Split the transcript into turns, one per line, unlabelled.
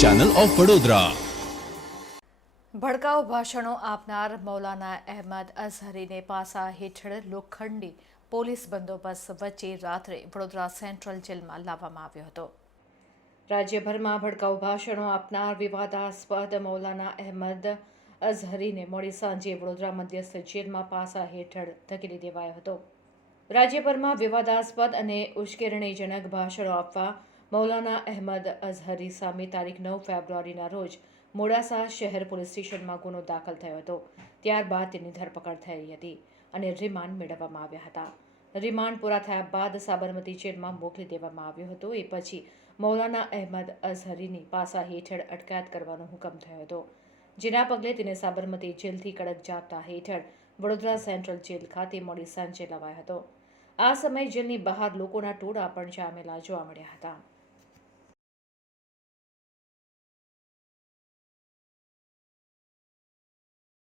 Channel of Vadodara
ભડકાઉ ભાષણો આપનાર મૌલાના અહેમદ અઝહરીને પાસા હેઠળ લોખંડી પોલીસ બંદોબસ્ત વચ્ચે રાત્રે વડોદરા સેન્ટ્રલ જેલમાં લાવવામાં આવ્યો હતો. રાજ્યભરમાં ભડકાઉ ભાષણો આપનાર વિવાદાસ્પદ મૌલાના અહેમદ અઝહરીને મોડી સાંજે વડોદરા મધ્યસ્થ જેલમાં પાસા હેઠળ ધકેલી દેવાયો હતો. રાજ્યભરમાં વિવાદાસ્પદ અને ઉશ્કેરણીજનક ભાષણો આપવા મૌલાના અહેમદ અઝહરી સામે તારીખ નવ ફેબ્રુઆરીના રોજ મોડાસા શહેર પોલીસ સ્ટેશનમાં ગુનો દાખલ થયો હતો. ત્યારબાદ તેની ધરપકડ થઈ હતી અને રિમાન્ડ મેળવવામાં આવ્યા હતા. રિમાન્ડ પૂરા થયા બાદ સાબરમતી જેલમાં મોકલી દેવામાં આવ્યો હતો. એ પછી મૌલાના અહેમદ અઝહરીની પાસા હેઠળ અટકાયત કરવાનો હુકમ થયો હતો. જેના પગલે તેને સાબરમતી જેલથી કડક જાપ્તા હેઠળ વડોદરા સેન્ટ્રલ જેલ ખાતે મોડી સાંજે લવાયો હતો. આ સમયે જેલની બહાર લોકોના ટોળા પણ જામેલા જોવા મળ્યા હતા.